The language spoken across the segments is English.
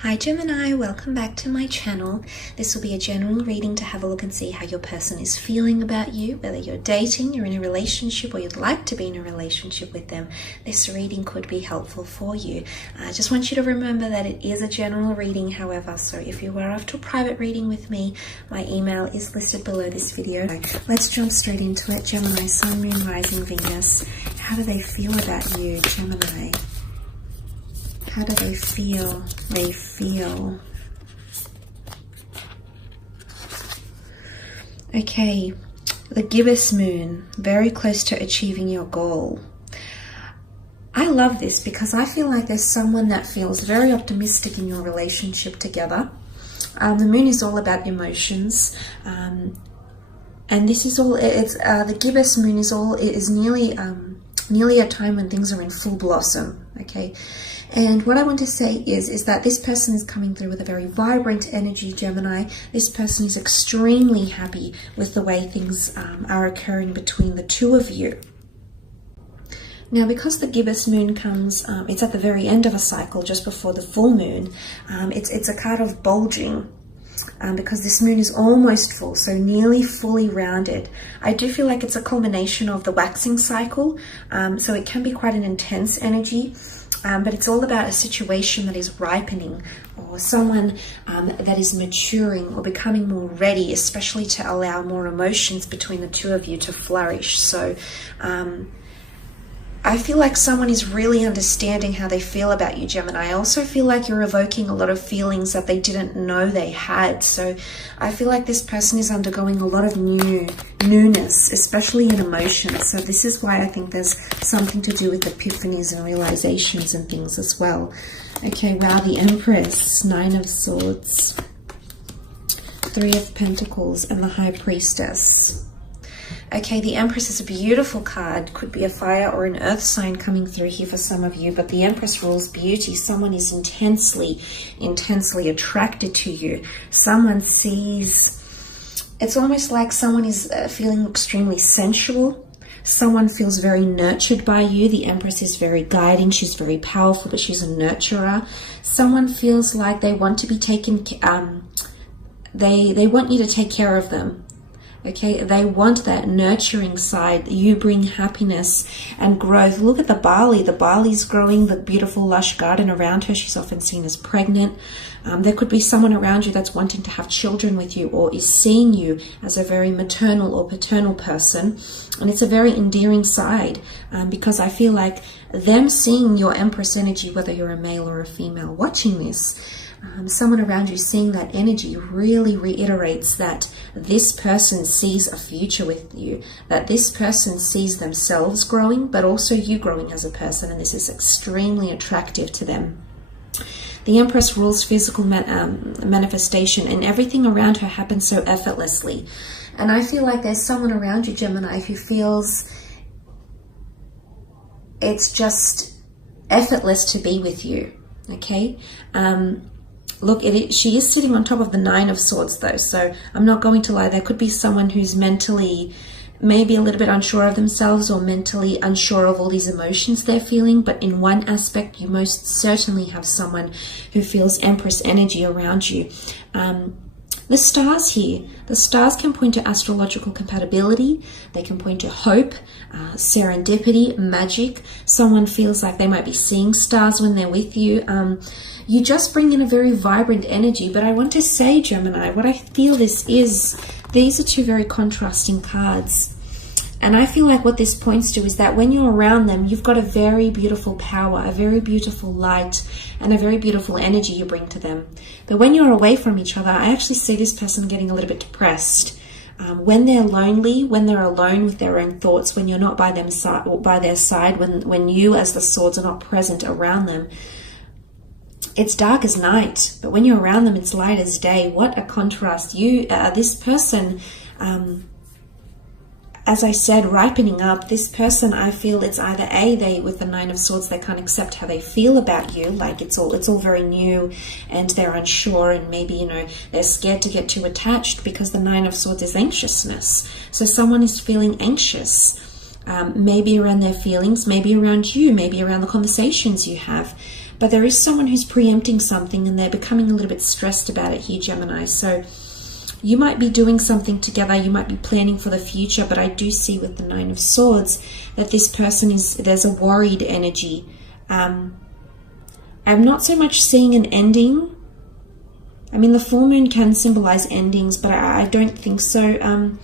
Hi Gemini, welcome back to my channel. This will be a general reading to have a look and see how your person is feeling about you, whether you're dating, you're in a relationship, or you'd like to be in a relationship with them. This reading could be helpful for you. I just want you to remember that it is a general reading, however, so if you were after a private reading with me, my email is listed below this video. Let's jump straight into it. Gemini, Sun, Moon, Rising, Venus. How do they feel about you, Gemini? How do they feel? They feel. Okay, the gibbous moon, very close to achieving your goal. I love this because I feel like there's someone that feels very optimistic in your relationship together. The moon is all about emotions. And this is all, the gibbous moon is nearly a time when things are in full blossom, okay? And what I want to say is that this person is coming through with a very vibrant energy, Gemini. This person is extremely happy with the way things are occurring between the two of you. Now, because the gibbous moon comes, it's at the very end of a cycle, just before the full moon, it's a card of bulging. Because this moon is almost full, so nearly fully rounded. I do feel like it's a culmination of the waxing cycle, so it can be quite an intense energy, but it's all about a situation that is ripening, or someone that is maturing or becoming more ready, especially to allow more emotions between the two of you to flourish. So I feel like someone is really understanding how they feel about you, Gemini. I also feel like you're evoking a lot of feelings that they didn't know they had. So I feel like this person is undergoing a lot of newness, especially in emotions. So this is why I think there's something to do with epiphanies and realizations and things as well. Okay, wow, the Empress, Nine of Swords, Three of Pentacles, and the High Priestess. Okay, the Empress is a beautiful card. Could be a fire or an earth sign coming through here for some of you, but the Empress rules beauty. Someone is intensely attracted to you. Someone sees, it's almost like someone is feeling extremely sensual. Someone feels very nurtured by you. The Empress is very guiding. She's very powerful, but she's a nurturer. Someone feels like they want to be taken, they want you to take care of them. Okay, they want that nurturing side. You bring happiness and growth. Look at the barley. The barley's growing, the beautiful lush garden around her. She's often seen as pregnant. There could be someone around you that's wanting to have children with you, or is seeing you as a very maternal or paternal person. And it's a very endearing side, because I feel like them seeing your Empress energy, whether you're a male or a female watching this, someone around you seeing that energy really reiterates that this person sees a future with you, that this person sees themselves growing, but also you growing as a person, and this is extremely attractive to them. The Empress rules physical manifestation, and everything around her happens so effortlessly. And I feel like there's someone around you, Gemini, who feels it's just effortless to be with you, okay? Look, she is sitting on top of the Nine of Swords, though, so I'm not going to lie. There could be someone who's mentally maybe a little bit unsure of themselves, or mentally unsure of all these emotions they're feeling. But in one aspect, you most certainly have someone who feels Empress energy around you. The stars here, the stars can point to astrological compatibility. They can point to hope, serendipity, magic. Someone feels like they might be seeing stars when they're with you. You just bring in a very vibrant energy. But I want to say, Gemini, what I feel these are two very contrasting cards. And I feel like what this points to is that when you're around them, you've got a very beautiful power, a very beautiful light, and a very beautiful energy you bring to them. But when you're away from each other, I actually see this person getting a little bit depressed. When they're lonely, when they're alone with their own thoughts, when you're not by their side, when you as the swords are not present around them, it's dark as night. But when you're around them, it's light as day. What a contrast. This person, as I said, ripening up. This person, I feel it's either they with the Nine of Swords, they can't accept how they feel about you, like it's all very new, and they're unsure, and maybe they're scared to get too attached, because the Nine of Swords is anxiousness. So someone is feeling anxious, maybe around their feelings, maybe around you, maybe around the conversations you have. but there is someone who's preempting something and they're becoming a little bit stressed about it here, Gemini. So you might be doing something together, you might be planning for the future, but I do see with the Nine of Swords that this person there's a worried energy. I'm not so much seeing an ending. I mean, the full moon can symbolize endings, but I don't think so.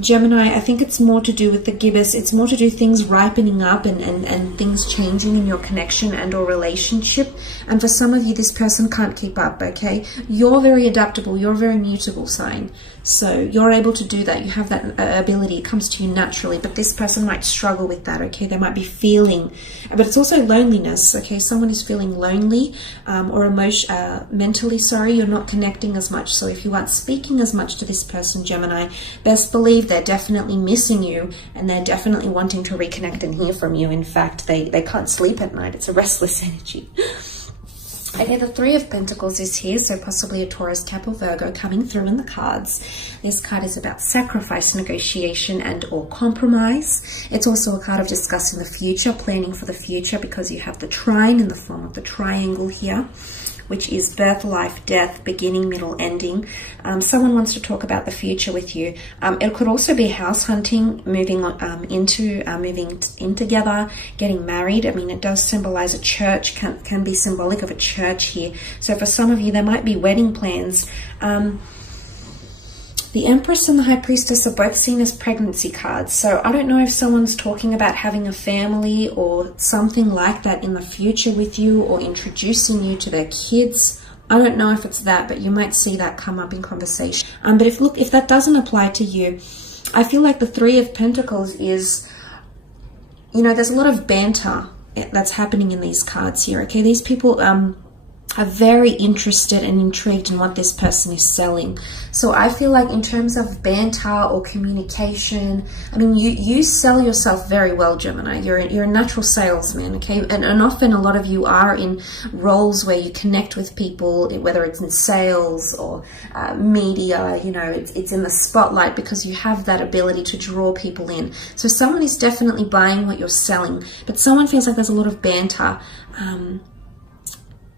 Gemini, I think it's more to do with the gibbous. It's more to do things ripening up and things changing in your connection and or relationship. And for some of you, this person can't keep up, okay? You're very adaptable. You're a very mutable sign. So you're able to do that. You have that ability. It comes to you naturally. But this person might struggle with that, okay? They might be feeling, but it's also loneliness, okay? Someone is feeling lonely or mentally, you're not connecting as much. So if you aren't speaking as much to this person, Gemini, best believe they're definitely missing you and they're definitely wanting to reconnect and hear from you. In fact, they can't sleep at night. It's a restless energy. Okay, the Three of Pentacles is here, so possibly a Taurus, Cap, or Virgo coming through in the cards. This card is about sacrifice, negotiation, and or compromise. It's also a card of discussing the future, planning for the future, because you have the trine in the form of the triangle here, which is birth, life, death, beginning, middle, ending. Someone wants to talk about the future with you. It could also be house hunting, moving in together, getting married. I mean, it does symbolize a church, can be symbolic of a church here. So for some of you, there might be wedding plans. The Empress and the High Priestess are both seen as pregnancy cards. So I don't know if someone's talking about having a family or something like that in the future with you, or introducing you to their kids. I don't know if it's that, but you might see that come up in conversation. But if that doesn't apply to you, I feel like the Three of Pentacles is, there's a lot of banter that's happening in these cards here, okay? These people are very interested and intrigued in what this person is selling. So I feel like in terms of banter or communication, I mean, you sell yourself very well, Gemini. You're a natural salesman, okay? And often a lot of you are in roles where you connect with people, whether it's in sales or media, it's in the spotlight because you have that ability to draw people in. So someone is definitely buying what you're selling, but someone feels like there's a lot of banter.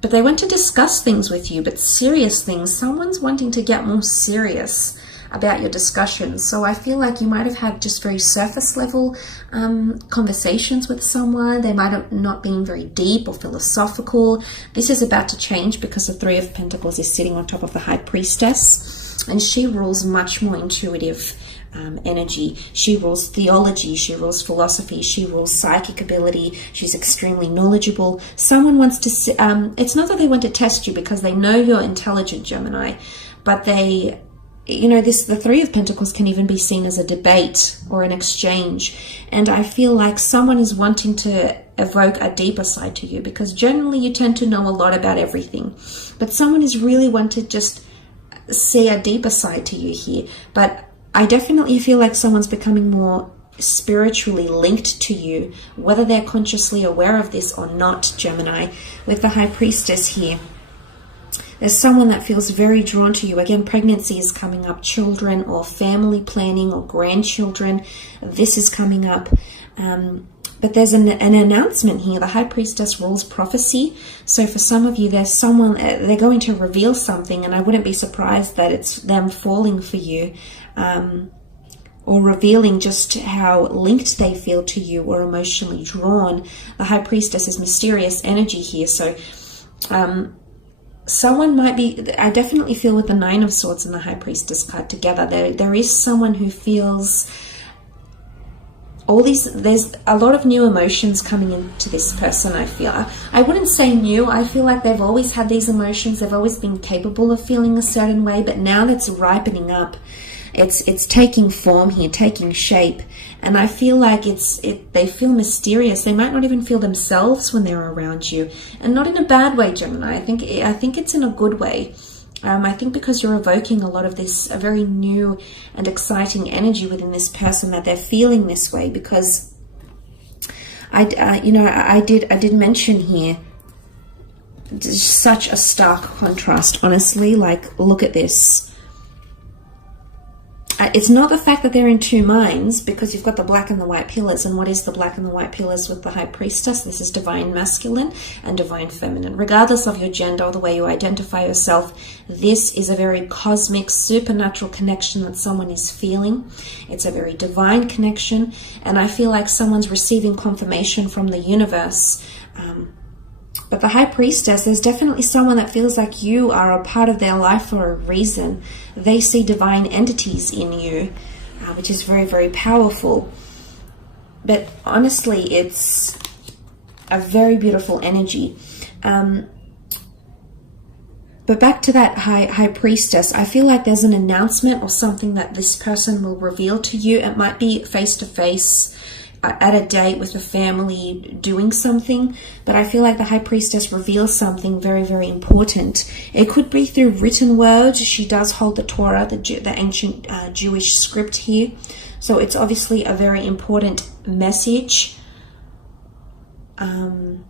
But they want to discuss things with you, but serious things. Someone's wanting to get more serious about your discussions. So I feel like you might have had just very surface level conversations with someone. They might have not been very deep or philosophical. This is about to change because the Three of Pentacles is sitting on top of the High Priestess, and she rules much more intuitive energy. She rules theology, she rules philosophy, she rules psychic ability. She's extremely knowledgeable. Someone wants to it's not that they want to test you because they know you're intelligent, Gemini, but the Three of Pentacles can even be seen as a debate or an exchange. And I feel like someone is wanting to evoke a deeper side to you, because generally you tend to know a lot about everything, but someone is really wanting to just see a deeper side to you here. But I definitely feel like someone's becoming more spiritually linked to you, whether they're consciously aware of this or not, Gemini. With the High Priestess here, there's someone that feels very drawn to you. Again, pregnancy is coming up, children or family planning or grandchildren. This is coming up. But there's an announcement here. The High Priestess rules prophecy. So for some of you, there's someone, they're going to reveal something, and I wouldn't be surprised that it's them falling for you, or revealing just how linked they feel to you or emotionally drawn. The High Priestess is mysterious energy here. So someone might be, I definitely feel with the Nine of Swords and the High Priestess card together, there is someone who feels there's a lot of new emotions coming into this person. I feel, I wouldn't say new, I feel like they've always had these emotions, they've always been capable of feeling a certain way, but now that's ripening up. It's taking form here, taking shape, and I feel like they feel mysterious. They might not even feel themselves when they're around you, and not in a bad way, Gemini. I think it's in a good way. I think because you're evoking a lot of this, a very new and exciting energy within this person, that they're feeling this way. Because I did mention here, such a stark contrast. Honestly, like, look at this. It's not the fact that they're in two minds, because you've got the black and the white pillars. And what is the black and the white pillars with the High Priestess? This is divine masculine and divine feminine. Regardless of your gender or the way you identify yourself, this is a very cosmic, supernatural connection that someone is feeling. It's a very divine connection. And I feel like someone's receiving confirmation from the universe. But the High Priestess, there's definitely someone that feels like you are a part of their life for a reason. They see divine entities in you, which is very, very powerful. But honestly, it's a very beautiful energy. But back to that High Priestess, I feel like there's an announcement or something that this person will reveal to you. It might be face-to-face, at a date with a family, doing something, but I feel like the High Priestess reveals something very, very important. It could be through written words. She does hold the Torah, the ancient Jewish script here, so it's obviously a very important message, or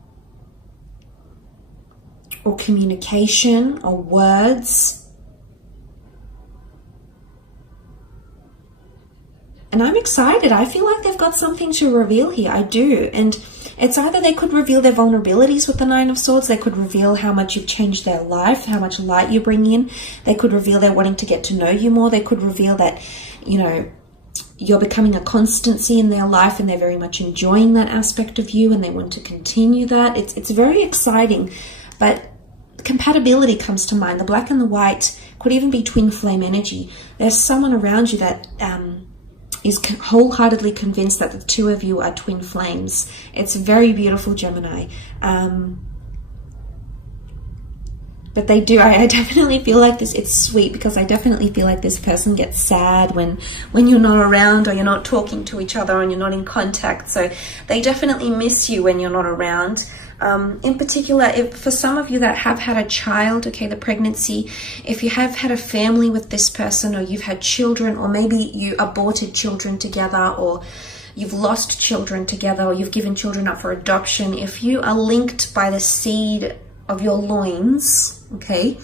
communication, or words. And I'm excited. I feel like they've got something to reveal here. I do. And it's either they could reveal their vulnerabilities with the Nine of Swords. They could reveal how much you've changed their life, how much light you bring in. They could reveal they're wanting to get to know you more. They could reveal that, you know, you're becoming a constancy in their life and they're very much enjoying that aspect of you and they want to continue that. It's very exciting. But compatibility comes to mind. The black and the white could even be twin flame energy. There's someone around you that is wholeheartedly convinced that the two of you are twin flames. It's very beautiful, Gemini. But they do, I definitely feel like this, it's sweet, because I definitely feel like this person gets sad when you're not around, or you're not talking to each other and you're not in contact. So they definitely miss you when you're not around. In particular, if for some of you that have had a child, okay, the pregnancy, if you have had a family with this person, or you've had children, or maybe you aborted children together, or you've lost children together, or you've given children up for adoption, if you are linked by the seed of your loins, okay,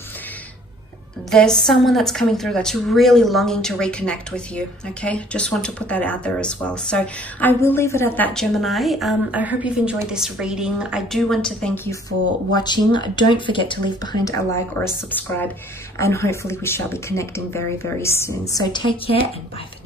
there's someone that's coming through that's really longing to reconnect with you, okay? Just want to put that out there as well. So I will leave it at that, Gemini. I hope you've enjoyed this reading. I do want to thank you for watching. Don't forget to leave behind a like or a subscribe, and hopefully we shall be connecting very, very soon. So take care, and bye for now.